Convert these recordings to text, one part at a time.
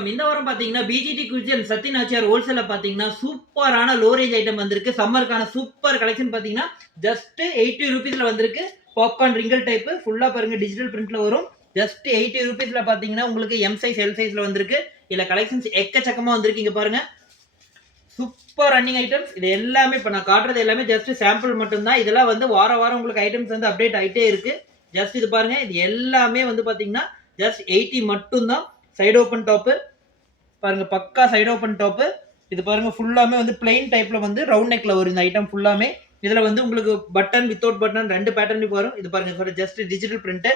வணக்கம். இந்த வாரம் பார்த்தீங்கன்னா, PGD goods and Sathya Nachiyar ஹோல்சேல்ல பார்த்தீங்கன்னா, சூப்பரான லோ ரேஞ்ச் ஐட்டம் வந்திருக்கு. சம்மருக்கான சூப்பர் கலெக்ஷன் பார்த்தீங்கன்னா, ஜஸ்ட் ₹80ல வந்திருக்கு. பாப்கார்ன் ரிங்கிள் டைப் ஃபுல்லா பாருங்க டிஜிட்டல் பிரிண்ட்ல வரும். ஜஸ்ட் ₹80ல பார்த்தீங்கன்னா, உங்களுக்கு எம் சைஸ், எல் சைஸ்ல வந்திருக்கு. இதுல கலெக்ஷன்ஸ் எக்கச்சக்கமா வந்திருக்கு. இங்க பாருங்க. Super running items. இது எல்லாமே இப்ப நான் காட்டுறது எல்லாமே ஜஸ்ட் சாம்பிள் மட்டும் தான். இதெல்லாம் வந்து வாரம் உங்களுக்கு ஐட்டம்ஸ் வந்து அப்டேட் ஆயிட்டே இருக்கு. ஜஸ்ட் இது பாருங்க. இது எல்லாமே வந்து பார்த்தீங்கன்னா, ஜஸ்ட் 80 மட்டும் தான். சைடு ஓப்பன் டாப்பு பாருங்க, பக்கா சைடு ஓப்பன் டாப்பு. இது பாருங்க ஃபுல்லாமே வந்து பிளைன் டைப்ல வந்து ரவுண்ட் நெக்ல வரும் இந்த ஐட்டம் ஃபுல்லாமே. இதுல வந்து உங்களுக்கு பட்டன் வித்தவுட் பட்டன் ரெண்டு பேட்டர்ன் வரும். இது பாருங்க ஜஸ்ட் டிஜிட்டல் பிரிண்ட்.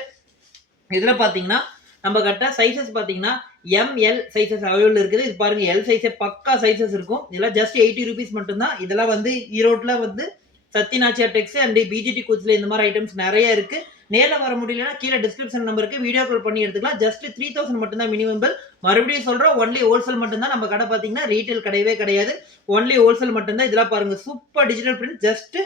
இதுல பாத்தீங்கன்னா நம்ம கட்ட சைஸஸ் பாத்தீங்கன்னா எம்எல் சைஸஸ் அவைலபிள் இருக்குது. இது பாருங்க எல் சைஸே பக்கா சைஸஸ் இருக்கும். இதெல்லாம் ஜஸ்ட் ₹80 மட்டும் தான். இதெல்லாம் வந்து ஈரோட்ல வந்து சத்ய நாச்சியார் டெக்ஸ் அண்ட் பிஜிடி கூட்ஸ்ல இந்த மாதிரி ஐட்டம்ஸ் நிறைய இருக்கு. நேரில் வர முடியலன்னா கீழே டிஸ்கிரிப்ஷன் நம்பருக்கு வீடியோ கால் பண்ணி எடுத்துக்கலாம். ஜஸ்ட் 3000 மட்டும் தான் மினிமம் பில். மறுபடியும் சொல்றோம், ஒன்லி ஹோல்சேல் மட்டும் தான். நம்ம கடை பாத்தீங்கன்னா ரீட்டைல் கிடையவே கிடையாது. ஒன்லி ஹோல்சேல் மட்டும் தான். இதெல்லாம் பாருங்க சூப்பர் டிஜிட்டல் பிரிண்ட். ஜஸ்ட்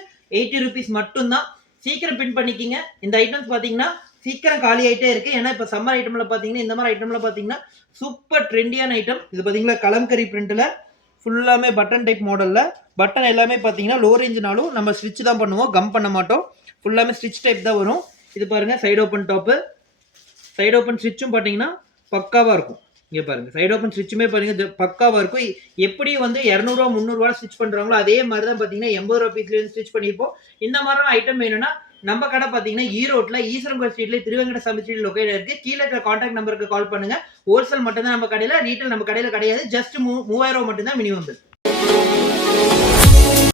₹80 மட்டும் தான். சீக்கிரம் பிரிண்ட் பண்ணிக்கிங்க. இந்த ஐட்டம்ஸ் பாத்தீங்கன்னா சீக்கிரம் காலி ஆயிட்டே இருக்கு. ஏன்னா இப்ப சம்மர் ஐட்டம்ல பாத்தீங்கன்னா இந்த மாதிரி ஐட்டம்ல பாத்தீங்கன்னா சூப்பர் ட்ரெண்டியான ஐட்டம். இது பாத்தீங்களா கலம்கரி பிரிண்ட்ல ஃபுல்லாமே பட்டன் டைப் மாடல்ல. பட்டன் எல்லாமே பாத்தீங்கன்னா லோ ரேஞ்ச்னாலும் நம்ம ஸ்டிச் தான் பண்ணுவோம், கம் பண்ண மாட்டோம். ஃபுல்லாமே ஸ்டிச் டைப் தான் வரும். இது பாருங்க side open top. Side open ஸ்டிச்சும் பாத்தீங்கன்னா பக்காவா இருக்கும். இங்க பாருங்க சைடு ஓப்பன் ஸ்டிச்சுமே பாருங்க பக்காவா இருக்கும். எப்படி வந்து ₹200 ₹300 ஸ்டிச் பண்றாங்களோ அதே மாதிரி தான் பாத்தீங்கன்னா ₹80 இருந்து ஸ்டிச் பண்ணிருப்போம். இந்த மாதிரி ஐட்டம் வேணும்னா நம்ம கடை பாத்தீங்கன்னா ஈரோட்ல ஈஸ்வரன் ஸ்ட்ரீட்ல திருவெங்கட சாமி ஸ்ட்ரீட் லொகேட் இருக்கு. கீழே இருக்கிற கான்டாக்ட் நம்பருக்கு கால் பண்ணுங்க. ஹோல்சேல் மட்டும் தான் நம்ம கடையில, ரீட்டைல் நம்ம கடையில கிடையாது. ஜஸ்ட் ₹3000 மட்டும் தான் மினிமம் பில்.